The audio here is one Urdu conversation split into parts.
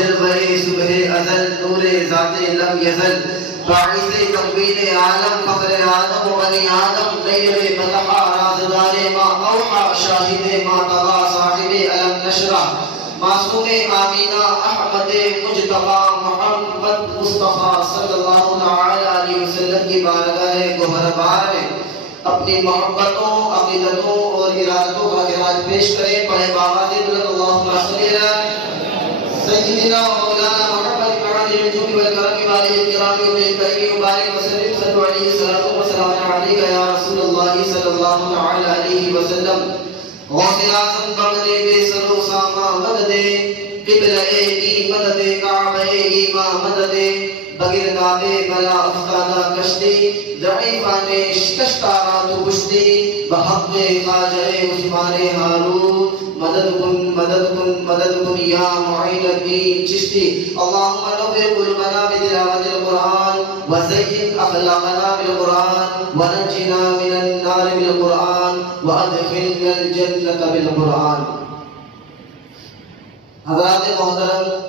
جلوہ صبح ازل نور ذات لم یزل باعث تکوین عالم فخر آدم و بنی آدم غیر فتح رازدار ما اوحا شاہد ما طغا صاحب علم نشرہ معصوم آمینہ احمد مجتبی محمد مصطفیٰ صلی اللہ علیہ وسلم کی بارگاہ گوہر بار میں اپنی محبتوں عقیدتوں اور ارادتوں کا خراج پیش کریں. پڑھے بآواز بلند اللہم صلی علی سیدنا مولانا محمد معاذ الجود والکرم والہ الکرام والکریم مبارک وسلم صلی علیہ الصلوۃ والسلام علیک یا رسول اللہ صلی اللہ علیہ وسلم. غوث اعظم بغدے بے سر و ساما مدد قبلہ کی مدد کعبہ ایما مدد بغیر کعبے بلا افتادہ کشتی ضعیفان شکستہ رات پشتی بحق خواجہ عثمان ہارون مدد کن یا معین الدین چشتی. اللہم نور قلوبنا بتلاوت القرآن وزین اخلاقنا بالقرآن ونجنا من النار بالقرآن وادخلنا الجنت بالقرآن. حضرات محترم،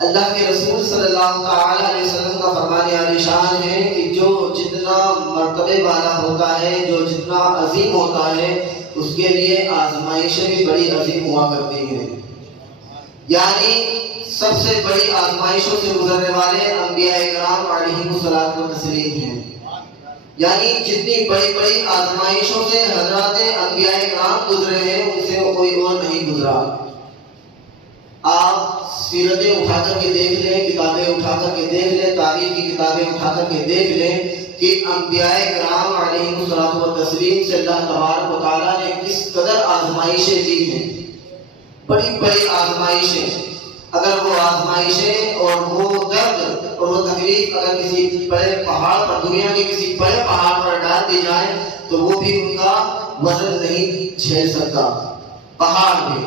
اللہ کے رسول صلی اللہ علیہ وسلم کا فرمان عالی شان ہے کہ جو جتنا مرتبے والا ہوتا ہے، جو جتنا عظیم ہوتا ہے، اس کے لیے آزمائشیں بھی بڑی عظیم ہوا کرتی ہیں. یعنی سب سے بڑی آزمائشوں سے گزرنے والے انبیاء کرام علیہم الصلوۃ والتسلیم ہیں. یعنی جتنی بڑی بڑی آزمائشوں سے حضرات انبیاء کرام گزرے ہیں، ان سے کوئی اور نہیں گزرا. آپ سیرتیں اٹھا کر کے دیکھ لیں، کتابیں اٹھا کر کے دیکھ لیں، تاریخ کی کتابیں اٹھا کر کے دیکھ لیں کہ انبیاء کرام علیہم الصلوۃ والتسلیم سے اللہ تبارک و تعالیٰ نے کس قدر آزمائشیں دی ہیں. بڑی بڑی آزمائشیں. اگر وہ آزمائشیں اور وہ درد اور وہ تکلیف اگر کسی بڑے پہاڑ پر، دنیا کے کسی بڑے پہاڑ پر ڈال دی جائیں تو وہ بھی ان کا وزن نہیں جھیل سکتا، پہاڑ بھی.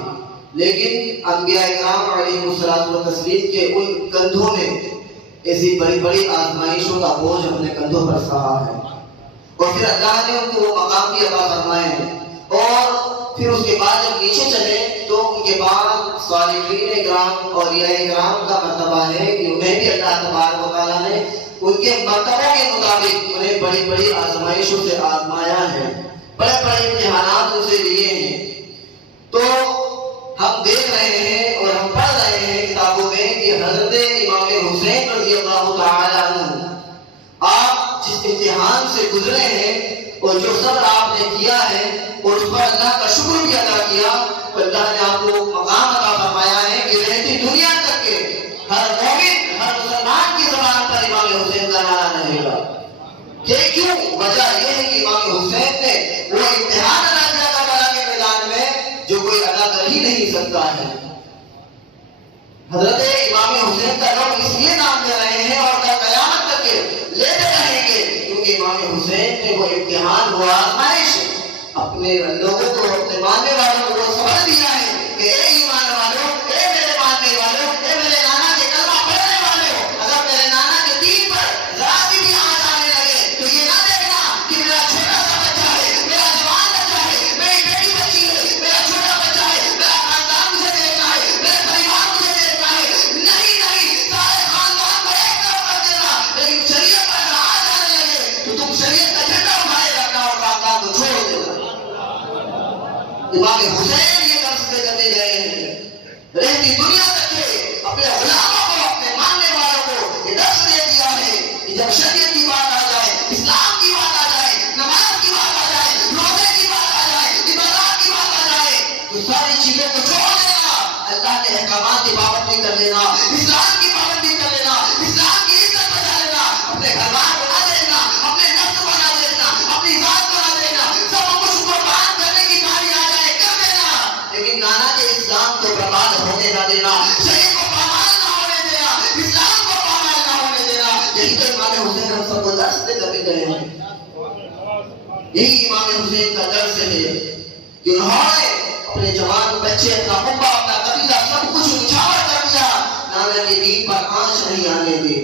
لیکن انبیاء کرام علیہم الصلوۃ والتسلیم کے ان کندھوں نے ایسی بڑی بڑی آزمائشوں کا بوجھ اپنے کندھوں پر سہا ہے، اور پھر اللہ نے ان کو وہ مقام بھی عطا فرمائے ہیں. اور پھر اس کے بعد جب نیچے چلے تو ان کے بعد صالحین کرام اور اولیاء کرام کا مرتبہ ہے کہ انہیں بھی اللہ تبارک و تعالیٰ نے ان کے مرتبہ کے مطابق انہیں بڑی بڑی آزمائشوں سے آزمایا ہے، بڑے بڑے امتحانات ان سے لیے ہیں. تو ہم دیکھ رہے ہیں اور ہم پڑھ رہے ہیں کتابوں میں کہ حضرت امام حسین رضی اللہ تعالیٰ عنہ آپ جس امتحان سے گزرے ہیں اور جو صبر آپ نے کیا ہے اور اس پر اللہ کا شکر بھی ادا کیا، تو اللہ نے آپ کو مقام عطا فرمایا ہے کہ رہتی دنیا تک کے ہر مومن، ہر مسلمان کی زبان پر امام حسین کا نعرہ رہے گا. کہ کیوں؟ وجہ یہ ہے کہ امام حسین نے وہ امتحان ادا کیا کربلا کے میدان میں جو کوئی ادا کر ہی نہیں سکتا ہے. حضرت امام حسین کا لوگ اس لیے نام لے رہے ہیں اور قیامت تک کے لیتے رہیں گے کیونکہ امام حسین نے وہ امتحان، وہ آزمائش اپنے لوگوں کو، اپنے ماننے والوں کو وہ سبق دیا ہے کہ اے ایمان والوں، اے میرے ماننے والوں، اے میرے نانا کے کلمہ پڑھنے والوں، اگر میرے نانا کے دین پر ذرا بھی آنچ آنے لگے تو یہ نہ دیکھنا کہ میرا چھوٹا سا بچہ ہے، میرا جوان بچہ ہے، میری بیٹی بچی ہے، میرا چھوٹا بچہ ہے، میرا خاندان مجھے دیکھنا ہے، میرے پریوار مجھے دیکھنا ہے. نہیں نہیں، سارے خاندان کو ایک طرف کر دینا. لیکن شریعت پر اگر آنچ آنے لگے تو تم شریعت کا جھنڈا اٹھائے رکھنا اور خاندان کو چھوڑ دینا. امام حسین یہ درس دے کر گئے ہیں رہتی دنیا تک کے اپنے غلاموں کو، اپنے ماننے والوں کو یہ درس دے دیا ہے کہ جب شریعت کی بات آ جائے، اسلام کی بات آ جائے، نماز کی بات آ جائے، روزے کی بات آ جائے، عبادات کی بات آ جائے تو ساری چیزوں کو چھوڑ دینا، اللہ کے احکامات کی پابندی کر لینا، اسلام کی پابندی کر لینا، اسلام کی عزت بچا لینا، اپنے گھر بار بنا دینا، اپنے نفس بنا دینا، اپنی ذات بنا دینا، سب کچھ قربان کرنے کی باری آ جائے کر دینا. لیکن نانا کے اسلام کو برباد ہونے نہ دینا، شریعت کو پامال نہ ہونے دینا، اسلام کو پامال نہ ہونے دینا. یہی تو امام حسین ہم سب کو درس دے کر گئے ہیں. یہی امام حسین کا درس ہے کہ انہوں نے اپنے جوان بچے، اپنا کنبہ، اپنا قبیلہ سب کچھ نچھاور کر دیا، نانا کے دین پر آنچ نہیں آنے دی.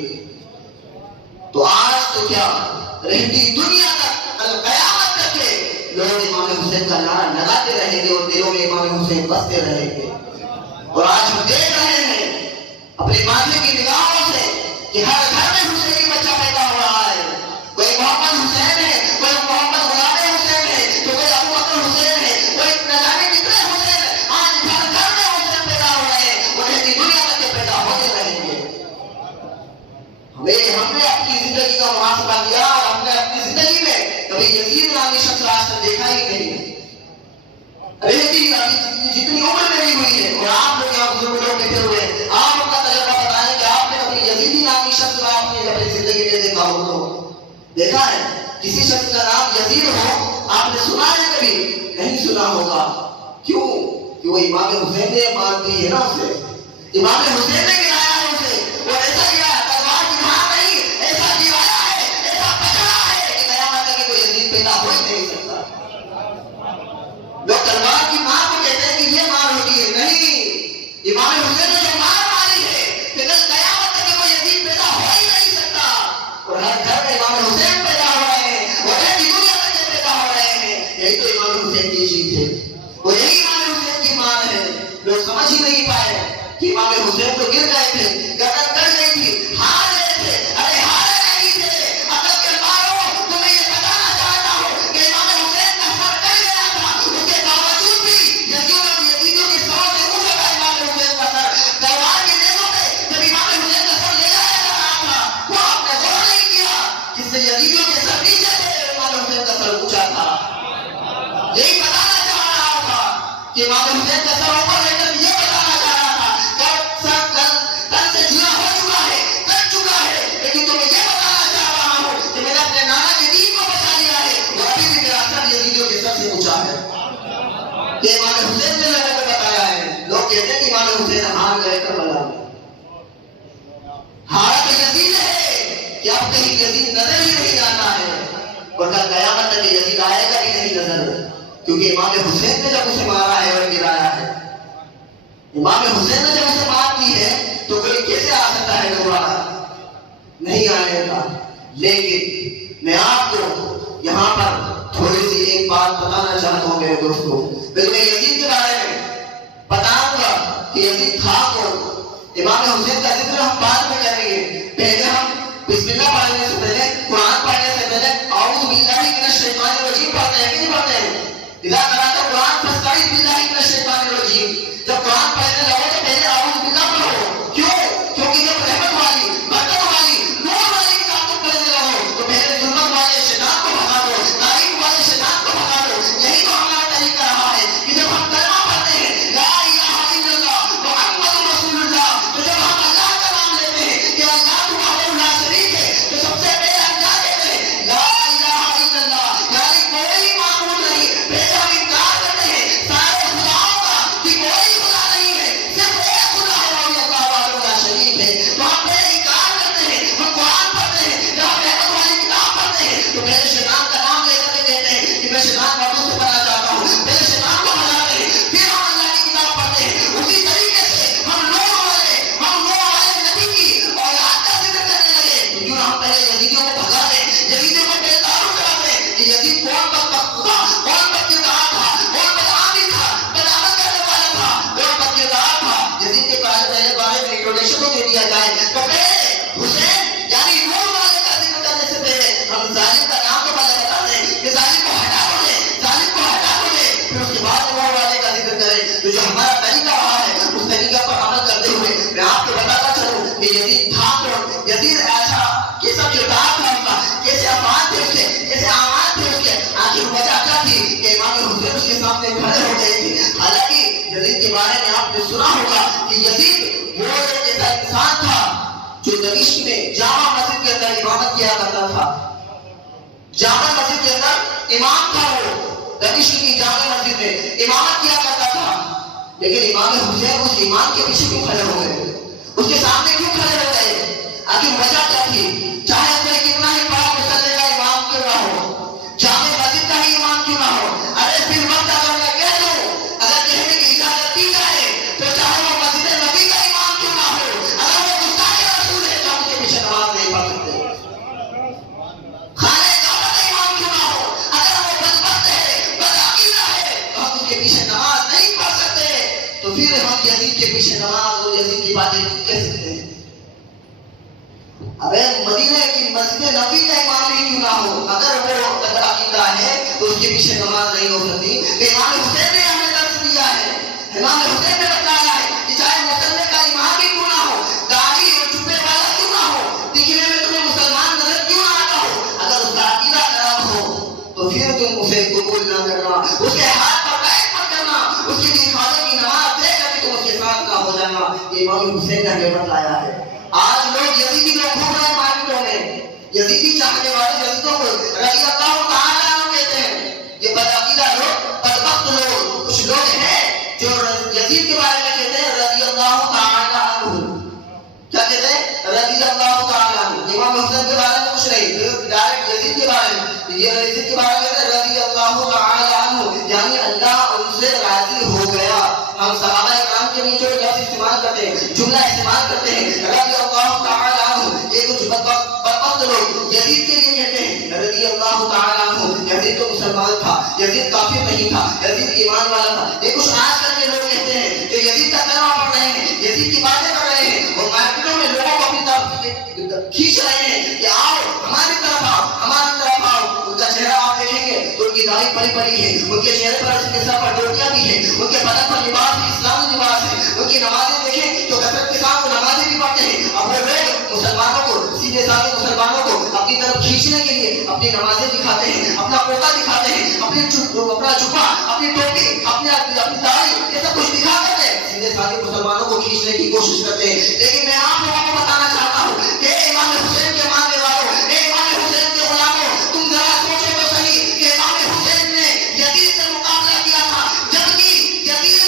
تو آج تو کیا رہتی دنیا تک القیامت تک کے لوگ امام حسین کا نعرہ لگاتے رہیں گے اور دلوں میں امام حسین بستے رہیں گے. اور آج ہم دیکھ رہے اپنے ماتھے کی نگاہوں سے کہ ہر گھر میں حسینی بچہ پیدا ہو رہا ہے. کوئی محمد حسین ہے, کوئی محمد غلام حسین ہے, تو کوئی ابو بکر حسین ہے, کوئی نہ جانے کتنے حسین ہے. آج ہر گھر میں حسین پیدا ہو رہے ہیں, انہیں بھی دنیا تک کے پیدا ہوتے رہیں گے. ہم نے اپنی زندگی کا محاسبہ کیا اور ہم نے اپنی زندگی میں کبھی یزید نامی شخص آج تک دیکھا ہی نہیں. جتنی عمر میری ہوئی ہے اور آپ لوگ یہاں بزرگ لوگ بیٹھے ہوئے ہیں, آپ ان کا تجربہ بتائیں کہ آپ نے کبھی یزیدی نامی شخص کا آپ نے اپنی زندگی میں دیکھا ہو تو دیکھا ہے. کسی شخص کا نام یزید ہو آپ نے سنا ہے کبھی؟ نہیں سنا ہوگا. کیوں؟ کہ وہ امام حسین نے مار دی ہے نا اسے, امام حسین نے گرایا ہے اسے. وہ ایسا گرایا تلوار کی مار نہیں, ایسا گرایا ہے, ایسا پکڑا ہے کہ قیامت تک کوئی یزید پیدا ہو ہی نہیں سکتا. لوگ تلوار کی مار کو کہتے ہیں کہ یہ مار ہوتی ہے, نہیں, امام حسین نے جو مار ماری ہے کہ کل قیامت تک کوئی یزید پیدا ہو ہی نہیں سکتا. اور ہر گھر میں امام حسین پیدا ہو رہے ہیں اور ایسی دنیا تک پیدا ہو رہے ہیں. یہی تو امام حسین کی چیز ہے, اور یہی امام حسین کی مار ہے. لوگ سمجھ ہی نہیں پائے کہ امام حسین تو گر گئے تھے, گردن کٹ گئی تھی, ہار گئے تھے. ارے ہارے نہیں تھے, عقل کے مارو تمہیں یہ بتانا چاہتا ہوں کہ امام حسین کا سر کٹ گیا تھا, اس کے باوجود بھی یزیدوں کے سروں سے اٹھ گیا امام حسین کا سر. تلوار کی نیزوں پہ جب امام حسین کا سر لے جایا جا رہا تھا وہ آپ نے غور نہیں کیا جس سے یزیدوں کے سر نیچے تھے, امام حسین کا سر اونچا تھا. یہی بتانا چاہ رہا تھا کہ امام حسین کا سر اوپر لے کر یہ بتانا چاہ رہا تھا تن سے جڑا ہو چکا ہے, کٹ چکا ہے, لیکن تمہیں یہ بتانا چاہ رہا ہوں کہ میں نے اپنے نانا کے دین کو بچا لیا ہے اور ابھی بھی میرا سر یزیدیوں کے سر سے اونچا ہے. یہ امام حسین نے لوگوں کو بتایا ہے. لوگ کہتے ہیں کہ امام حسین ہار گئے کربلا میں. ہارا تو یزید ہے کہ اب کہیں یزید نظر ہی نہیں آتا ہے, اور کل قیامت تک یزید آئے گا بھی نہیں نظر, کیونکہ امام حسین نے جب اسے مارا ہے اور گرایا ہے. امام حسین نے جب اسے مار دی ہے تو کوئی کیسے آ سکتا ہے دوبارہ؟ نہیں آئے گا. لیکن میں آپ کو یہاں پر تھوڑی سی ایک بات بتانا چاہتا ہوں میرے دوستوں. پھر میں یزید کے بارے میں بتاؤں گا کہ یزید تھا کون. امام حسین کا ذکر ہم بعد میں کریں گے. پہلے ہم بسم اللہ پڑھنے سے پہلے, قرآن پڑھنے سے پہلے اعوذ باللہ من الشیطان الرجیم پڑھتے ہیں کہ نہیں پڑھتے ہیں؟ اذا قرأت القرآن فاستعذ باللہ من الشیطان الرجیم. جب قرآن پڑھنے لگو تو پہلے اعوذ باللہ پڑھو. کیوں؟ کیونکہ جب رحمت والی, برکت والی, نور والی کتاب کو پڑھنے لگو تو پہلے ظلمت والے شیطان کو بھگا دو, تاریخ والے شیطان کو بھگا دو. یہی تو ہمارا طریقہ رہا ہے کہ جب ہم کلمہ پڑھتے ہیں لا الہ الا اللہ محمد رسول اللہ, تو جب ہم اللہ کا نام لیتے ہیں کہ اللہ وحدہ لا شریک ہے, تو سب سے پہلے ہم کیا کہتے ہیں؟ لا الہ الا اللہ, یعنی کوئی معبود نہیں. پہلے ہم انکار کرتے ہیں سارے خداؤں کا کہ کوئی خدا نہیں ہے, صرف ایک خدا ہے اور یہ اللہ وحدہ لا شریک ہے. تو ہم پہلے انکار کرتے ہیں. ہم قرآن پڑھتے ہیں, جب ہم رحمت والی کتاب پڑھتے ہیں تو پہلے شیطان کا نام لے کر کے کہتے ہیں کہ میں شیطان مردوں سے پڑھنا چاہتا ہوں. پہلے شیطان کو بھگاتے ہیں, پھر ہم اللہ کی کتاب پڑھتے ہیں. اسی طریقے سے ہم نور والے نبی کی اولاد کا ذکر کرنے لگے. کیوں ہم پہلے یزیدیوں کو بھگاتے ہیں, یزیدیوں کو پہلے تعارف کراتے ہیں کہ یزید کون بدبخت تھا, کون بدکردار تھا, کون بدعامل تھا, بدعمل کرنے والا تھا, کون بدکردار تھا. یزید کے پہلے بارے میں انٹروڈکشن کو دے دیا جائے تو پہلے حسین یعنی نور والے کا ذکر کرنے سے پہلے ہم ظالم کا نام تو پہلے بتاتے ہیں کہ ظالم کو ہٹا دو دے, ظالم کو ہٹا دو دے, پھر اس کے بعد نور والے کا ذکر کریں. تو جو ہمارا طریقہ رہا ہے اس طریقہ پر عمل کرتے ہوئے میں آپ کو بتاتا چلوں کہ یزید تھا کون. یزید ایسا کیسا کردار تھا اس کا, کیسے افعال تھے اس کے, کیسے اعمال تھے اس کے. آخر وجہ کیا تھی کہ امام حسین اس کے سامنے کھڑے ہو گئے تھے. حالانکہ یزید کے بارے میں آپ نے سنا ہوگا کہ یزید وہ ایک ایسا انسان تھا جو دمشق میں جامع مسجد کے اندر امامت کیا کرتا تھا. جامع مسجد کے اندر امام تھا, وہ دمشق کی جامع مسجد میں امامت کیا کرتا تھا. لیکن امام حسین اس امام کے پیچھے کیوں کھڑے ہو گئے, اس کے سامنے کیوں کھڑے ہو گئے؟ آخر وجہ کیا تھی؟ چاہے کوئی کتنا ہی بڑا مسلح کا امام کیوں نہ ہو, جامع مسجد کا ہی امام کیوں نہ ہو, ارے پھر وقت اگر میں کہہ دوں, اگر کہنے کی اجازت دی جائے تو چاہے وہ مسجد نبی کا امام کیوں نہ ہو, اگر وہ گستاخ رسول ہے تو ہم کے پیچھے نماز نہیں پڑھ سکتے. خانہ کعبہ کا امام کیوں نہ ہو, اگر وہ بدبخت ہے, بدعقیدہ ہے, تو ہم اس کے پیچھے نماز نہیں پڑھ سکتے. تو پھر ہم یزید کے پیچھے نماز یزید کی باتیں کہہ سکتے ہیں؟ ابے مدینہ کی مسجد نبی کا امام ہی کیوں نہ ہو، اگر وہ عقیدہ ہے تو اس کے پیچھے نماز نہیں ہو سکتی۔ امام حسین نے ہمیں درس دیا ہے، امام حسین نے بتایا ہے کہ چاہے مسلمان کا امام ہی کیوں نہ ہو، داڑھی اور جبے والا کیوں نہ ہو، دکھنے میں تمہیں مسلمان نظر کیوں نہ آتا ہو، اگر اس کا عقیدہ خراب ہو تو پھر تم اسے قبول نہ کرنا، اس کے ہاتھ پر بیعت مت کرنا، اس کی دکھاوے کی نماز دے کر کے تم اس کے ساتھ نہ ہو جانا۔ یہ امام حسین نے ہمیں بتلایا ہے۔ آج لوگ یزیدی لوگ گھوم رہے ہیں مارکیٹوں میں، یزیدی چاہنے والے یزیدوں کو رضی اللہ تعالیٰ عنہ کہتے ہیں۔ یہ بدعقیدہ لوگ، بدبخت لوگ، کچھ لوگ ہیں جو یزید کے بارے میں کہتے ہیں رضی اللہ تعالیٰ عنہ۔ کیا کہتے ہیں؟ رضی اللہ تعالیٰ عنہ۔ امام حسین کے بارے میں کچھ نہیں، ڈائریکٹ یزید کے بارے میں، یہ یزید کے بارے میں کہتے ہیں رضی اللہ تعالیٰ عنہ، یعنی اللہ ان سے راضی ہو گیا۔ ہم صحابہ کرام کے نیچے لفظ استعمال کرتے ہیں، جملہ استعمال کرتے ہیں رضی اللہ تعالیٰ عنہ۔ یہ کچھ بدبخت لوگ یزید کے لیے کہتے ہیں رضی اللہ تعالیٰ عنہ، یزید تو مسلمان تھا، یزید کافر نہیں تھا، یزید ایمان والا تھا۔ یہ کچھ آج کل کے لوگ کہتے ہیں جو یزید کا کلمہ پڑھ رہے ہیں، یزید کی باتیں کر رہے ہیں اور مارکیٹوں میں لوگوں کو اپنی طرف کھینچ رہے ہیں کہ آؤ ہماری طرف آؤ، ہماری طرف آؤ۔ ان کا چہرہ آپ دیکھیں گے تو ان کی داڑھی پڑی پڑی ہے، ان کے چہرے پر، ان کے سر پر ٹوپیاں بھی ہیں، ان کے بدن پر لباس بھی اسلامی لباس ہے، ان کی نمازیں دیکھیں تو کثرت کے ساتھ نمازیں بھی پڑھتے ہیں۔ اب وہ لوگ مسلمانوں کو، سیدھے سادے مسلمانوں کو اپنی طرف کھینچنے کے لیے اپنی نمازیں دکھاتے ہیں، اپنا کوٹا دکھاتے ہیں، اپنا جھبا، اپنی ٹوپی، اپنی داڑھی، یہ سب کچھ دکھا کر کے سیدھے سادے مسلمانوں کو کھینچنے کی کوشش کرتے ہیں۔ لیکن میں آپ لوگوں کو بتانا چاہتا ہوں کہ امام حسین کے ماننے والوں، امام حسین کے غلاموں، تم ذرا سوچو تو صحیح کہ امام حسین نے یزید سے مقابلہ کیا تھا، جبکہ یزید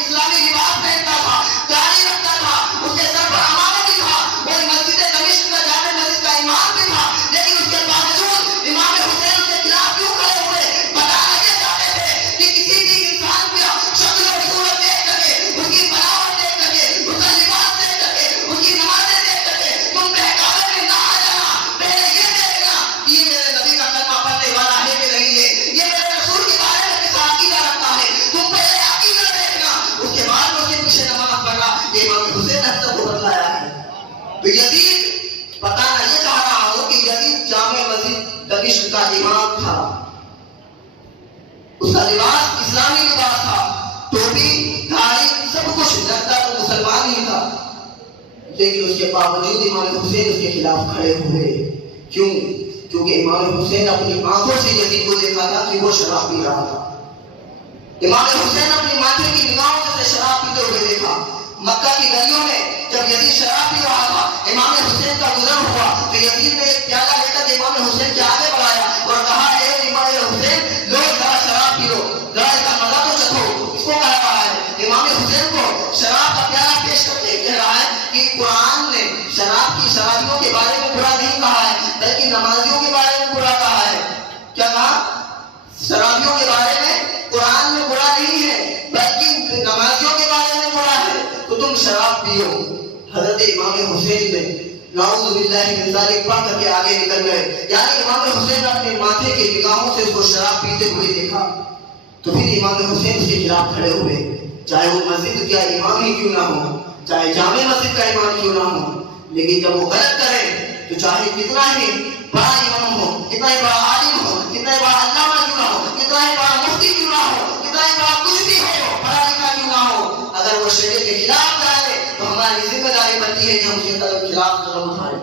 اسلامی لباس پہنتا تھا، داڑھی رکھتا تھا، اس کے سر پر امامہ بھی تھا، وہ مسجد دمشق کا جامع مسجد کا امام بھی تھا، لیکن اس کے باوجود امام حسین کے خلاف کیوں کھڑے ہوئے؟ بتانا یہ چاہتے تھے کہ کسی بھی انسان کی شکل و صورت دیکھ کر کے، اس کی بناوٹ دیکھ کر کے، اس کا لباس دیکھ کر کے، اس کی نمازیں دیکھ کر کے تم بہکاوے میں نہ آ جانا۔ پہلے یہ دیکھنا کہ یہ میرے نبی کا کلمہ پڑھنے والا ہے کہ نہیں ہے، یہ میرے رسول کے بارے میں کس عقیدہ رکھتا ہے۔ تم پہلے عقیدہ دیکھنا، اس کے بعد اس کے پیچھے نماز پڑھنا۔ یہ امام حسین نے سب کو بتلایا ہے۔ تو یزید، بتانا یہ چاہ رہا ہوں کہ یزید جامع مسجد دمشق کا امام تھا، اس کا لباس اسلامی لباس تھا، ٹوپی، داڑھی، سب کچھ لگتا تو مسلمان ہی تھا، لیکن اس کے باوجود امام حسین اس کے خلاف کھڑے ہوئے۔ کیوں؟ کیونکہ امام حسین اپنی آنکھوں سے یزید کو دیکھا تھا کہ وہ شراب پی رہا تھا۔ امام حسین اپنی ماتھے کی نگاہوں سے شراب پیتے ہوئے دیکھا۔ مکہ کی گلیوں میں جب یزید شراب پی رہا تھا، امام حسین کا گزر ہوا تو یزید نے ایک پیالہ لے کر امام حسین کے آگے بڑھایا اور کہا اے امام حسین، لو ذرا شراب پی لو، ذرا اس کا مزہ تو چکھو۔ اس کو کہا رہا ہے امام حسین کو شراب کا پیالہ پیش کر کے کہہ رہا ہے کہ قرآن نے شراب کی شرابیوں کے بارے میں برا نہیں کہا ہے، بلکہ نمازیوں کے بارے میں برا کہا ہے۔ کیا کہا؟ شرابیوں کے بارے میں قرآن میں برا نہیں ہے، بلکہ نمازیوں کے بارے میں برا ہے، تو تم شراب پیو۔ حضرت امام حسین نے نعوذ باللہ من ذالک پڑھ کر کے آگے نکل گئے، یعنی امام حسین نے اپنے ماتھے کی نگاہوں سے اس کو شراب پیتے ہوئے دیکھا، تو پھر امام حسین اس کے خلاف کھڑے ہوئے، چاہے وہ مسجد کا امام ہی کیوں نہ ہو، چاہے جامع مسجد کا امام کیوں نہ ہو، لیکن جب وہ غلط کرے تو چاہے کتنا ہی بڑا امام ہو، کتنا ہی بڑا عالم ہو، کتنا ہی بڑا علامہ کیوں نہ ہو، کتنا ہی بڑا مفتی کیوں نہ ہو، کتنا ہی بڑا کچھ بھی ہو، پڑھا لکھا کیوں نہ ہو، اگر وہ شریعت کے خلاف جائے تو ہماری ذمہ داری بنتی ہے کہ ہم اس کے خلاف قدم اٹھائیں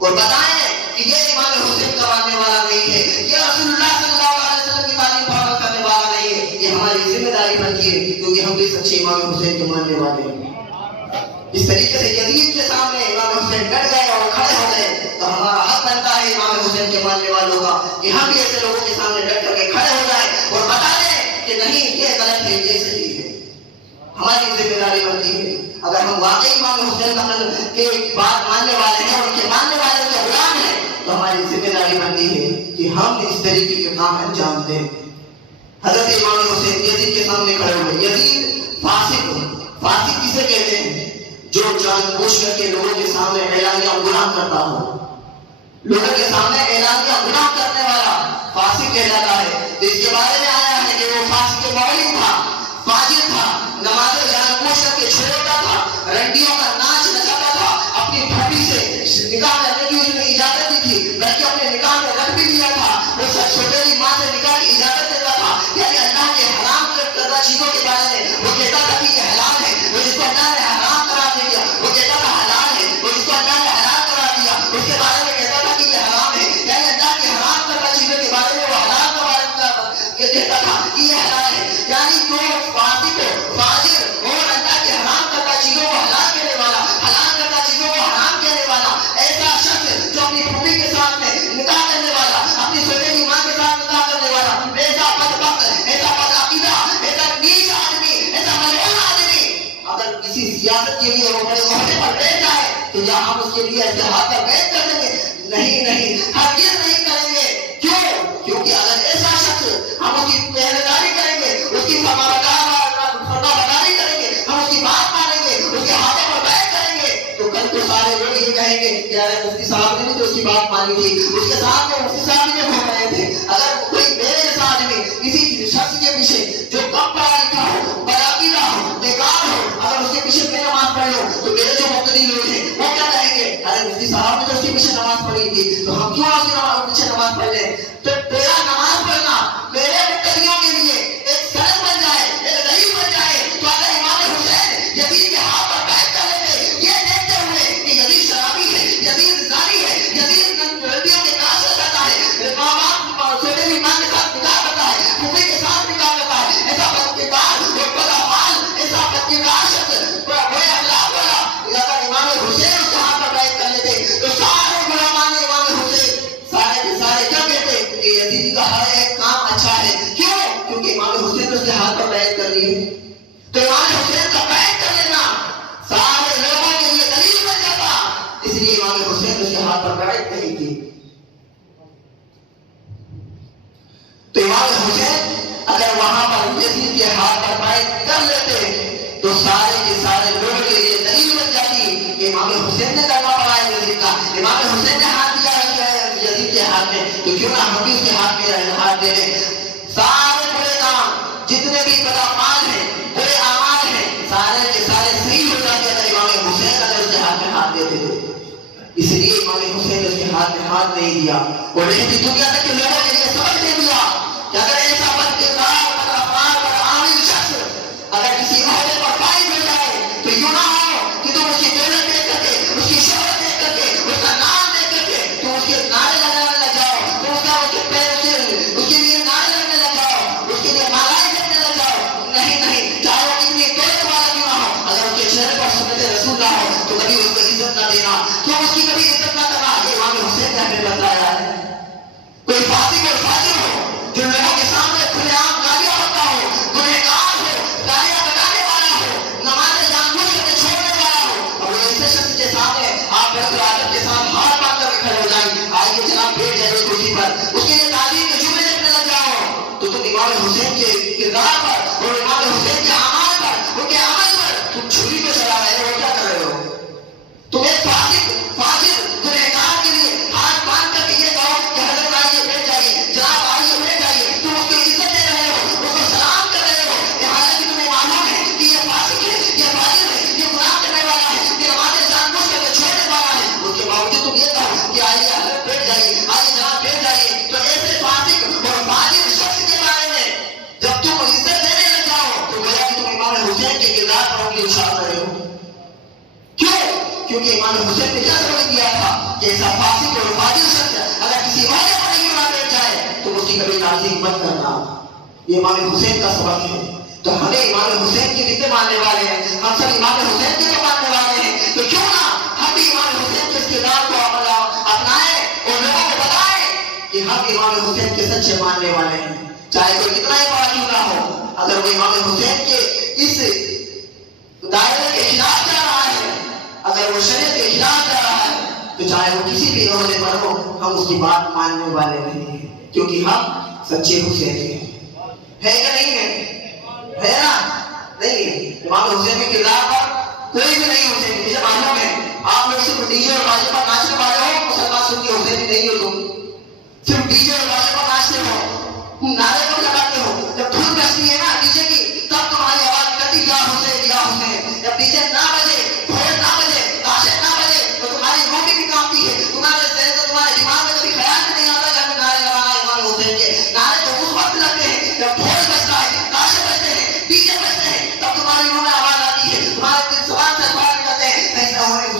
اور بتائیں کہ یہ امام حسین کا ماننے والا نہیں ہے، یہ رسول اللہ صلی اللہ علیہ وسلم کی تعلیم فالو کرنے والا نہیں ہے۔ یہ ہماری ذمہ داری بنتی ہے کیونکہ ہم بھی سچے امام حسین کے ماننے والے ہیں۔ اس طریقے سے یزید کے سامنے امام حسین ڈٹ گئے اور کھڑے ہو گئے تو ہمارا حق بنتا ہے امام حسین کے ماننے والوں کا کہ ہم بھی ایسے لوگوں کے سامنے ڈٹ کر کے کھڑے ہو جائیں اور بتا دیں کہ نہیں یہ غلط ہے، یہ صحیح ہے۔ ہماری ذمہ داری بنتی ہے اگر ہم واقعی امام حسین کے بات ماننے والے ہیں اور ان کے ماننے والے کے غلام ہیں تو ہماری ذمہ داری بنتی ہے کہ ہم اس طریقے کے کام انجام دیں۔ حضرت امام حسین یزید کے سامنے کھڑے ہوئے۔ یزید فاسق کسے کہتے ہیں؟ جو جان بوجھ کر کے لوگوں کے سامنے اعلانیہ گناہ کرتا ہو، لوگوں کے سامنے اعلانیہ گناہ کرنے والا فاسق کہلاتا ہے۔ اس کے بارے میں آیا ہے کہ وہ فاسق معلم تھا، فاجر تھا، نمازیں جان بوجھ کر کے چھوڑتا تھا، لڑکیوں کا ناچ نچاتا تھا، اپنی پھوپھی سے نکاح کرنے کی اس نے اجازت دی تھی، بلکہ اپنے نکاح میں رکھ بھی لیا تھا، وہ سوتیلی ماں سے نکاح کی اجازت دیتا تھا، یعنی اللہ کے حرام کردہ چیزوں کے بارے میں وہ کہتا تھا کہ یہ حلال ہے، وہ جس کو اللہ نے حرام قرار دے دیا وہ کہتا تھا حلال ہے، وہ جس کو اللہ نے حلال قرار دیا اس کے بارے میں کہتا تھا کہ یہ حرام ہے، یعنی اللہ کے حرام کردہ چیزوں کے بارے میں وہ حلال کے بارے میں کہتا تھا کہ یہ حلال ہے، یعنی جو فاسق فاجر اور اللہ کے حرام کردہ چیزوں کو حلال کہنے والا، حلال کردہ چیزوں کو حرام کہنے والا، ایسا شخص جو اپنی پھوپھی کے ساتھ میں نکاح کرنے والا، اپنی سوتیلی ماں کے ساتھ نکاح کرنے والا، ایسا بدبخت، ایسا بدعقیدہ، ایسا نیچ آدمی، ایسا ملعون آدمی اگر کسی سیاست کے لیے وہ بڑے عہدے پر بیٹھ جائے تو کیا ہم اس کے لیے اتحاد پر بیٹھ کر دیں گے؟ نہیں، ہرگز نہیں کریں گے۔ کیوں؟ کیونکہ اگر ایسا شخص ہم اس کی پہرےداری کریں گے، اس کی فرما برداری کریں گے، ہم اس کی بات مانیں گے، اس کے ہاتھوں پر بیٹھ کریں گے، تو کل کو سارے لوگ یہ کہیں گے کہ یار مفتی صاحب نے بھی تو اس کی بات مانی تھی، اس کے ساتھ میں مفتی صاحب نے گھوم رہے تھے۔ اگر کوئی میرے جیسا آدمی کسی شخص کے پیچھے جو کم پڑھا لکھا ہو، بدعقیدہ ہو، بیکار ہو، اگر اس کے پیچھے میں نماز پڑھ لوں تو میرے جو مقتدی لوگ ہیں وہ کیا کہیں گے؟ ارے مفتی صاحب نے تو اس کے پیچھے نماز پڑھی تھی تو ہم کیوں اس کے پیچھے نماز پڑھ لیں؟ تو تیرا نماز پڑھنا میرے مقتدیوں کے لیے ایک سند بن جائے، ایک دلیل بن جائے۔ تو اگر امام حسین یزید کے ہاتھ پر بیٹھ کر لیتے یہ دیکھتے ہوئے کہ یزید شرابی ہے، یزید زانی ہے، یزید لڑکیوں کے ناچ کرتا ہے، ماں باپ سوتیلی ماں کے ساتھ نکاح کرتا ہے، پھوپھی کے ساتھ نکاح کرتا ہے، ایسا بدکردار اور بدعمال، ایسا بدکردار شخص برے اخلاق والا اگر امام حسین اس کے ہاتھ پر بیٹھ کر لیتے تو سارے غلامان امام حسین سارے کے سارے کیا کہتے کہ یزید کا ہر ایک کام اچھا ہے۔ کیوں؟ کیونکہ امام حسین نے اس کے ہاتھ پر بیعت کر لی ہے۔ تو امام حسین کا بیعت کر لینا سارے لوگوں کے لیے دلیل بن جاتا، اس لیے امام حسین نے اس کے ہاتھ پر بیعت نہیں کی۔ تو امام حسین اگر وہاں پر یزید کے ہاتھ پر بیعت کر لیتے تو سارے کے سارے لوگوں کے لیے دلیل بن جاتی کہ امام حسین نے کلمہ پڑھا ہے یزید کا، امام حسین نے ہاتھ دیا ہے یزید کے ہاتھ میں، تو کیوں نہ ہم بھی اس کے ہاتھ میں ہاتھ دے دیں۔ سارے برے کام جتنے بھی بدعمال ہیں، برے اعمال ہیں، سارے کے سارے صحیح ہو جاتے اگر امام حسین اگر اس کے ہاتھ میں ہاتھ دیتے تھے۔ اس لیے امام حسین نے اس کے ہاتھ میں ہاتھ نہیں دیا اور رہتی دنیا تک کے لوگوں کے لیے سبق دے دیا کہ اگر ایسا بدکردار، بدعمال، بدعامل شخص اگر کسی عہدے پر فائز ہو جائے تو یوں نہ ہو کہ تم اس کی دولت دیکھ کر کے، اس کی شہرت دیکھ کر کے، اس کا نام دیکھ کر کے تم اس کے نعرے لگانے لگ جاؤ، تم اس کے پیر اس کے لیے نعرے لگنے لگ جاؤ، اس کے لیے مالائیں دیکھنے لگ جاؤ۔ نہیں، چاہے وہ کتنی دولت والا کیوں نہ ہو، اگر اس کے چہرے پر سنت رسول نہ ہو تو کبھی اس کو عزت نہ دینا، کیوں اس کی کبھی عزت نہ کرنا۔ یہ امام حسین نے ہمیں بتایا ہے۔ کوئی فاسق اور فاجر ہو جو لوگوں کے سامنے کھلے عام گالیاں بکتا ہو، گنہگار ہو، گالیاں بکانے والا ہو، نمازیں جان بوجھ کر چھوڑنے والا ہو، اور وہ ایسے شخص کے سامنے آپ برادر کے ساتھ ہاتھ باندھ کر کھڑے ہو جائیں، آئیے جناب بیٹھ جائیے کرسی پر، اس کے لیے تعلیم کے جملے لکھنے لگ جاؤ، تو تم امام حسین کے کردار پر اور امام حسین کے اعمال پر، ان کے عمل پر تم چھری پہ چلا رہے ہو، کیا کر رہے ہو؟ تم ایک فاسق فاجر گنہگار کے لیے ہاتھ باندھ کر کے یہ کہو کہ حضرت آئیے بیٹھ جائیے، جناب آئیے بیٹھ جائیے، تم اس کی عزت دے رہے ہو، اس کو سلام کر رہے ہو، حالانکہ تمہیں معلوم ہے کہ یہ فاسق ہے، یہ فاجر ہے، یہ گناہ کرنے والا ہے، یہ نمازیں جان بوجھ کر کے چھوڑنے والا ہے، اس کے باوجود تم یہ کہو کہ آئیے حضرت بیٹھ جائیے، آئیے جناب بیٹھ جائیے۔ تو ایسے فاسق اور فاجر شخص کے بارے میں جب تم عزت دینے لگ جاؤ تو گویا کہ تم امام حسین کے کردار پر انگلی اچھال رہے ہو۔ کیوں؟ کیونکہ امام حسین نے کیا سبق دیا تھا کہ ایسا فاسق اور فاجر شخص اگر کسی عہدے پر نہیں ہونا بیٹھ جائے تو اس کی کبھی تعظیم مت کرنا۔ یہ امام حسین کا سبق ہے۔ تو ہمیں امام حسین کے کتنے ماننے والے ہیں، ہم سب امام حسین کے تو ماننے والے ہیں، تو کیوں نہ ہم بھی امام حسین کے اس کردار کو اپنائیں اور لوگوں کو بتائیں کہ ہم امام حسین کے سچے ماننے والے ہیں، چاہے کوئی کتنا ہی بڑا کیوں نہ ہو۔ اگر وہ امام حسین کے اس دائرے کے خلاف جا رہا ہے، اگر وہ شریعت کے خلاف جا رہا ہے تو چاہے وہ کسی بھی عہدے پر ہو، ہم اس کی بات ماننے والے نہیں ہیں، کیونکہ ہم سچے حسین ہیں۔ ہے کہ نہیں ہے نا؟ نہیں ہے۔ امام حسین کے کردار پر کوئی بھی نہیں حسین، مجھے معلوم ہے آپ لوگ صرف ڈی جے اور باجے پر ناچنے والے ہو، مسلمان سن کے حسین نہیں ہو، تم صرف ڈی جے اور باجے پر ناچتے ہو، نعرے کو لگاتے ہو، جب دھن بجتی ہے نا ڈی جے کی تب تمہاری آواز کرتی یا حسین یا حسین، جب ڈی جے نہ بجے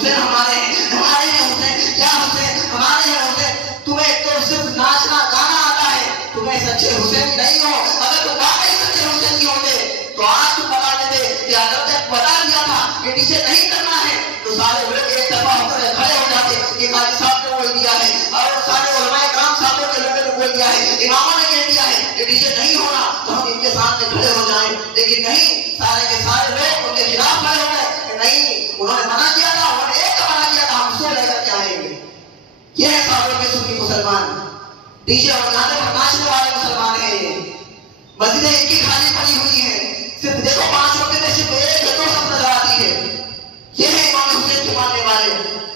حسین ہمارے ہیں، ہمارے ہیں حسین، کیا حسین ہمارے ہیں حسین. تمہیں تو صرف ناچنا گانا آتا ہے، تمہیں سچے حسین نہیں ہو. اگر تم واقعی سچے حسین نہیں ہوتے تو آج تم بتا دیتے کہ حضرت نے بتا دیا تھا کہ ڈیجے نہیں کرنا ہے، تو سارے لوگ ایک طرفہ ہو کر کھڑے ہو جاتے کہ قاضی صاحب نے بول دیا ہے، اور سارے علماء کرام صاحبوں کے لوگوں نے بول دیا ہے، اماموں نے کہہ دیا ہے کہ ڈیجے نہیں ہونا، تو ہم ان کے سامنے کھڑے ہو جائیں. لیکن نہیں، سارے کے سارے لوگ ان کے خلاف کھڑے ہو گئے کہ نہیں، انہوں نے منع کیا تھا، انہوں نے ایک کا منع کیا تھا، ہم اس کو لے کر کے آئیں گے. یہ ہے صاحبوں کے سنی مسلمان، ڈیجے اور گانے پر ناچنے والے مسلمان ہیں. یہ مسجدیں ان کی خالی پڑی ہوئی ہیں، صرف دیکھو 5 وقت میں صرف ایک یا 2 سب نظر آتی ہے. یہ ہے امام حسین کے ماننے والے.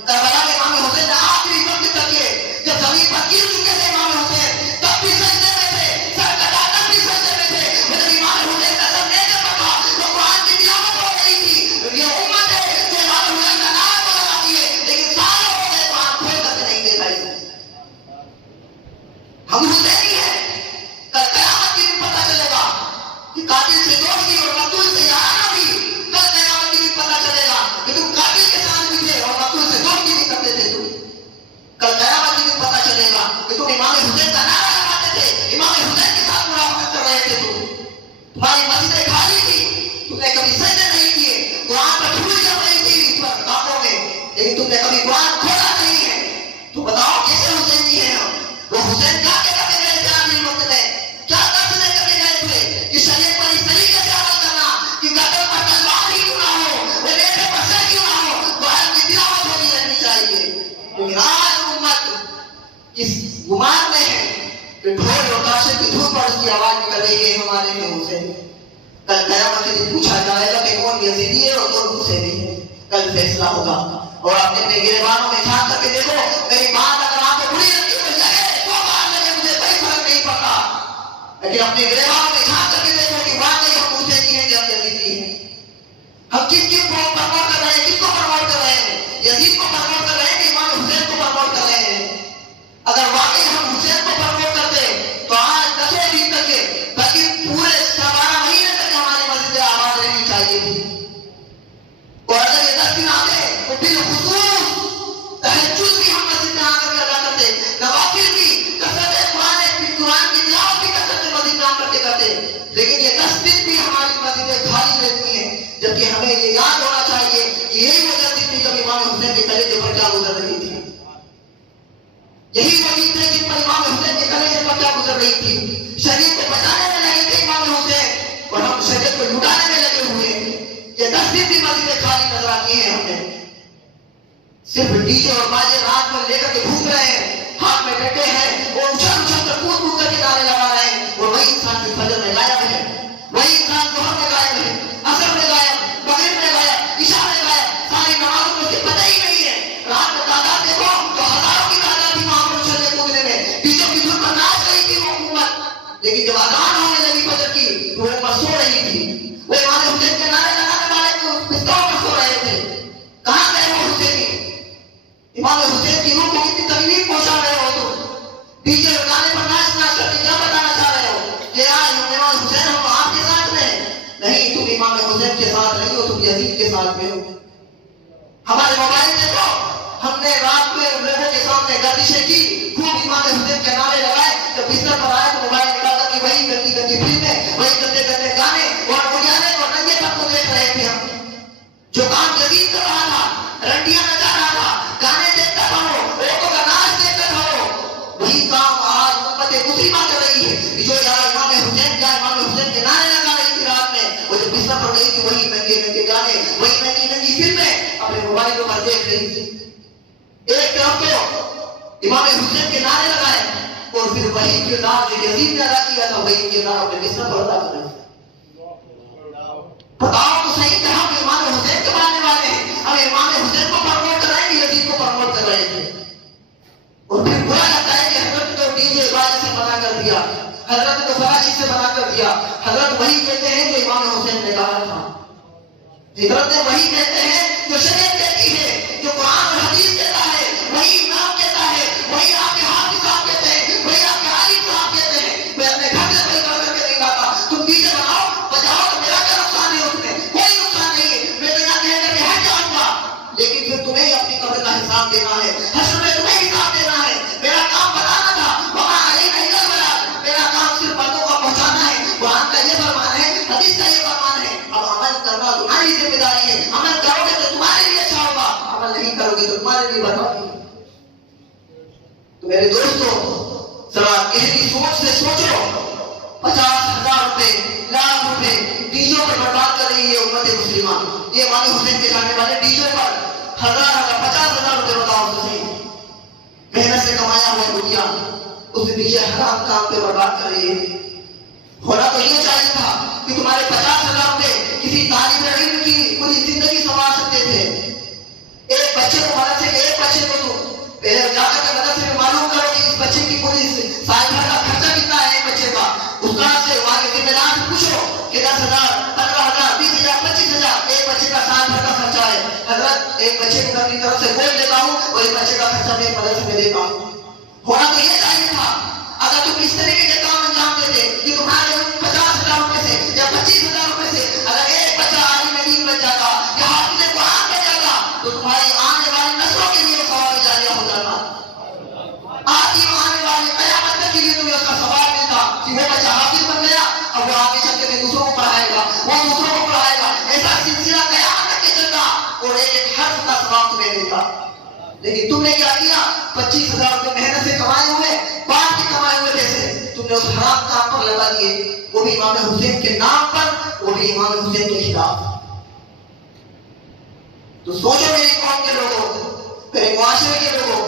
کربلا میں امام حسین نے آخری وقت تک کے جب زمین پر گر چکے تھے امام حسین، تب بھی سجدے میں تھے، سر کٹا کر بھی سجدے میں تھے. جب امام حسین کا سر لے کر رکھا تو قرآن کی تلاوت ہو رہی تھی. یہ امت ہے جو امام حسین کا نام تو لگاتی ہے لیکن سال ہو گئے قرآن کھول کر کے نہیں دیکھا. ہم حسینی ہیں. کل قیامت کے دن پتہ چلے گا کہ قاتل سے دوستی اور مقتول سے یارانہ بھی. کل قیامت کے دن پتہ چلے گا کہ تم قاتل کے ساتھ بھی تھے اور مقتول سے دوستی بھی کرتے تھے. تم کل قیامت کے دن پتہ چلے گا کہ تم امام حسین کا نعرہ لگاتے تھے، امام حسین کے ساتھ مرافقت کر رہے تھے. تمہاری مسجدیں خالی تھی، تم نے کبھی سجدے نہیں کیے، قرآن پر دھول جم رہی تھی اس پر کانپوں میں، لیکن تم نے کبھی قرآن کھولا نہیں ہے. تو بتاؤ کیسے حسینی ہیں ہم؟ وہ حسین کیا کہہ کر کے گئے تھے آخری وقت میں؟ کیا درس دے کر کے گئے تھے کہ شریعت پر اس طریقے سے عمل کرنا کہ قتل پر تلوار ہی کیوں نہ ہو، ریٹے پر سر کیوں نہ ہو، قرآن کی تلاوت ہونی رہنی چاہیے. لیکن آج امت اس گمان میں ہے کہ ڈھول اور تاشے کی دھوپ پر اس کی آواز نکل رہی ہے ہمارے میں حسین. کل قیامت کے دن پوچھا جائے گا کہ کون یزیدی ہے اور کون حسینی ہے. کل فیصلہ ہوگا. اور اپنے گریبانوں میں جھانک کر کے دیکھو، میری بات اگر آپ کو بری لگتی تو لگے تو بات لگے، مجھے کوئی فرق نہیں پڑتا. لیکن اپنے گریبانوں میں جھانک کر کے دیکھو کہ واقعی ہم حسینی ہیں کہ ہم یزیدی ہیں. ہم کس کو پرموٹ کر رہے ہیں؟ کس کو پرموٹ کر رہے ہیں؟ یزید کو پرموٹ کر رہے ہیں کہ امام حسین کو پرموٹ کر رہے ہیں؟ اگر واقعی ہم حسین کو پرموٹ کرتے تو آج 10 دن تک کے بلکہ پورے 12 مہینے تک ہماری مسجد آباد رہنی چاہیے تھی. اور اگر یہ 10 دن آتے تو بالخصوص تہجد بھی ہم مسجد میں آ کر ادا کرتے، نوافل بھی، کثرت قرآن کی تلاوت بھی کثرت مسجد میں آ کر کے کرتے. لیکن یہ 10 دن بھی ہماری مسجدیں خالی رہتی ہیں، جبکہ ہمیں یہ یاد ہونا چاہیے کہ یہی وہ 10 دن تھی جب امام حسین کے کلیجے پر کیا گزر رہی تھی. یہی وہ دن تھے جن پر امام حسین کے کلیجے پر کیا گزر رہی تھی. شریعت کو بچانے میں لگے تھے امام حسین اور ہم شریعت کو لٹانے میں لگے ہوئے ہیں. یہ 10 دن بھی مسجدیں خالی نظر آتی ہیں. ہمیں صرف ڈیجے اور باجے رات میں لے کر کے گھوم رہے ہیں، ہاتھ میں ڈٹے ہیں اور اچھل اچھل کر کود کود کر کے نعرے لگا رہے ہیں. اور وہی انسان جو فجر میں غائب ہے، وہی انسان ظہر میں غائب ہے، عصر میں غائب، مغرب میں غائب، عشاء میں غائب، ساری نمازوں میں پتہ ہی نہیں ہے. رات میں تعداد دیکھو تو ہزاروں کی تعداد تھی وہاں پر اچھلنے کودنے میں، ڈیجے کی دھن پر ناچ رہی تھی وہ حکومت. لیکن جب اذان ہونے لگی فجر کی تو وہ پر سو رہی تھی. وہ امام حسین کے نعرے لگانے والے کو بستروں پر سو رہے تھے. کہاں گئے وہ حسینی؟ امام حسین کی روح کو کتنی تکلیف پہنچا رہے ہو تم. ڈیجے اور گانے پر ناچ ناچ کر کے کیا بتانا چاہ رہے ہو کہ آج امام حسین ہم آپ کے ساتھ میں ہیں؟ نہیں، تم امام حسین کے ساتھ نہیں ہو، تم یزید کے ساتھ میں ہو. ہمارے موبائل دیکھو، ہم نے رات میں لوگوں کے سامنے گردشیں کی، خوب امام حسین کے نعرے لگائے. جب بستر پر آئے تو موبائل نکال کر کے وہی گندی گندی فلمیں، وہی گندے گندے گانے اور مجاہدے اور ننگے پن کو دیکھ رہے تھے. ہم جو کام یزید کر رہا تھا، رنڈیاں نچا رہا تھا، گانے دیکھتا تھا، عورتوں کا ناچ دیکھتا تھا، وہی کام آج امت مسلمہ کر رہی ہے. جو امام حسین کا امام حسین کے نعرے لگا رہی تھی رات میں، وہ جو بستر پر گئی تھی وہی ننگے ننگے گانے، وہی ننگی ننگی فلمیں اپنے موبائلوں پر دیکھ رہی تھی. ایک طرف تو امام حسین کے نعرے لگائے اور پھر وہی کردار جو یزید نے ادا کیا تھا وہی کردار اپنے بستر پر ادا کر رہے تھے. بتاؤ تو صحیح کہ ہم امام حسین کے ماننے والے ہیں، ہم امام حسین کو پرموٹ کر رہے ہیں کہ یزید کو پرموٹ کر رہے تھے. اور پھر برا لگتا ہے کہ حضرت کو ڈیجے باجے سے منع کر دیا، حضرت کو فلاں چیز سے منع کر دیا. حضرت وہی کہتے ہیں جو امام حسین نے کہا تھا. حضرت وہی کہتے ہیں جو شریعت کہتی ہے، جو قرآن اور حدیث کہتا ہے، وہی امام کہتا ہے، وہی آپ کے حافظ صاحب کہتے ہیں، وہی آپ کے عالم صاحب کہتے ہیں. میں اپنے گھر سے کوئی کر کے نہیں کہتا تم ڈیجے بناؤ بجاؤ تو میرا کیا نقصان ہے؟ اس میں کوئی نقصان نہیں ہے، میں بنا کہہ کر کے ہٹ جاؤں گا. لیکن پھر تمہیں حساب دینا ہے، حشر میں تمہیں حساب دینا ہے. میرا کام بتانا تھا، وہاں علینا الا البلاغ، میرا کام صرف باتوں کا پہنچانا ہے. قرآن کا یہ فرمان ہے، حدیث کا یہ فرمان ہے. اب عمل کرنا تمہاری ذمہ داری ہے. عمل کرو گے تو تمہارے لیے اچھا ہوگا، عمل نہیں کرو گے تو تمہارے لیے بربادی. تو میرے دوستو ذرا گہری سوچ سے سوچو. 50,000 روپے، لاکھ روپے ڈیجوں پر برباد کر رہی ہے امت مسلمہ. یہ امام حسین کے جانے والے ڈیجوں پر 50,000 روپے بتاؤ صحیح محنت سے کمایا ہوا روپیہ اس ڈیجے حرام کام پہ برباد کر رہی ہے. ہونا تو یہ چاہیے تھا کہ تمہارے 50,000 روپے کسی طالب علم کی پوری زندگی سنوار سکتے تھے. ایک بچے کو مدرسے کے ایک بچے کو تو پہلے جا کر کے مدرسے میں معلوم کرو کہ اس بچے کی پوری سال بھر کا خرچہ کتنا ہے. ایک بچے کا استاد سے وہاں کے ذمہ دار سے پوچھو کہ 10,000 15,000 20,000 25,000 ایک بچے کا سال بھر کا خرچہ ہے. حضرت ایک بچے کو میں اپنی طرف سے بول دیتا ہوں اور ایک بچے کا خرچہ میں مدرسے میں دیتا ہوں. ہونا تو یہ چاہیے تھا اگر تم اس طریقے کے کام انجام دیتے کہ تمہارے 50,000 روپے سے یا 25,000 روپے سے اگر ایک بچہ عالم دین بن جاتا یا حافظ قرآن بن جاتا تو تمہاری آنے والی نسلوں کے لیے ثواب جاریہ ہو جاتا. آتی آنے والی قیامت تک کے لیے تمہیں اس کا ثواب ملتا کہ وہ بچہ حافظ بن گیا، اب وہ آگے چل کے دوسروں کو پڑھائے گا، وہ دوسروں کو پڑھائے گا. ایسا سلسلہ قیامت تک کے چلتا اور ایک ایک حرف کا ثواب تمہیں ملتا. لیکن تم نے کیا کیا؟ 25,000 روپے محنت سے کمائے ہوئے، باپ کے کمائے ہوئے پیسے تم نے اس حرام کام پر لگا دیے، وہ بھی امام حسین کے نام پر، وہ بھی امام حسین کے خلاف. تو سوچو میری قوم کے لوگوں، میرے معاشرے کے لوگوں،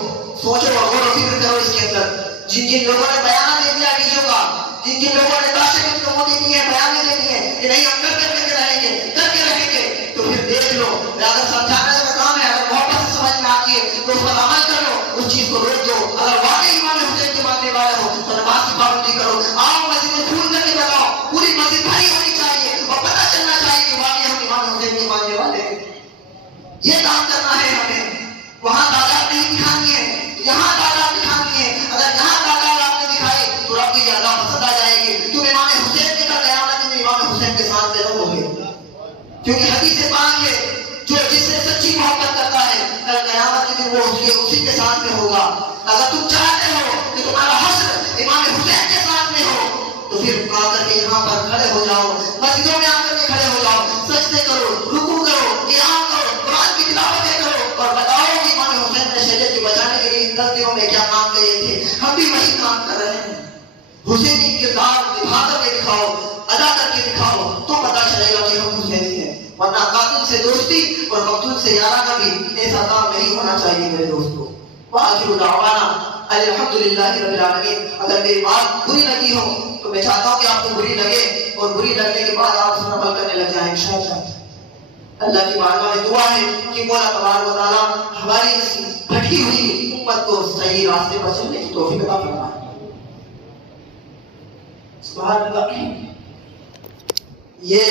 سوچو اور غور و فکر کرو اس کے اندر. جن جن لوگوں نے بیان دے دیا ڈیجوں کا، جن جن لوگوں نے داشت کو دے دی ہے، بیان دے دی ہے کہ نہیں ہم کر کے رہیں گے، کر کے رہیں گے، تو پھر دیکھ لو. اگر سمجھانے کا کام ہے، اگر محبت سے سمجھ میں آتی ہے تو اس پر عمل کرو، اس چیز کو روک دو. اگر واقعی امام حسین کے ماننے والے ہو تو نماز کی پابندی کرو. آؤ مسجد میں پھول کر کے لگاؤ، پوری مسجد بھری ہونی چاہیے اور پتہ چلنا چاہیے کہ واقعی ہم امام حسین کے ماننے والے ہیں. یہ کام کرنا ہے ہمیں. وہاں تعداد نہیں دکھانی ہے، یہاں تعداد دکھانی ہے. اگر یہاں تعداد آپ نے دکھائی تو رب کی یاد پسند آ جائے گی. تم امام حسین کے کا قیامت میں امام حسین کے ساتھ رہو گے، کیونکہ حدیث پاک ہے جو جس سے سچی محبت کرتا ہے کل قیامت کے دن وہ اسی کے ساتھ میں ہوگا. اگر تم چاہتے ہو کہ تمہارا حشر امام حسین کے ساتھ میں ہو تو پھر آ کر کے یہاں پر کھڑے ہو جاؤ، مسجدوں میں آ کر کے کھڑے ہو جاؤ، سجدے کرو، رکوع کرو، قیام کرو، قرآن کی تلاوتیں کرو اور بتاؤ کہ امام حسین نے شریعت کو بچانے کے لیے ان غلطیوں میں کیا کام کیے تھے. ہم بھی وہی کام کر رہے ہیں. حسینی کردار نبھا کر کے دکھاؤ، ادا کر کے دکھاؤ تو پتہ چلے گا کہ ہم حسینی ہیں. ورنہ قاتل سے دوستی اور مقتول سے یارانہ بھی ایسا کام نہیں ہونا چاہیے میرے دوستو. وآخر دعوانا الحمدللہ رب العالمین. اگر میری بات بری لگی ہو تو میں چاہتا ہوں کہ آپ کو بری لگے اور بری لگنے کے بعد آپ اس پر عمل کرنے لگ جائیں انشاءاللہ. اللہ کی بارگاہ میں دعا ہے کہ مولا تبارک و تعالی ہماری اس بھٹکی ہوئی امت کو صحیح راستے پر چلنے کی توفیق عطا فرمائے. سبحان اللہ. یہ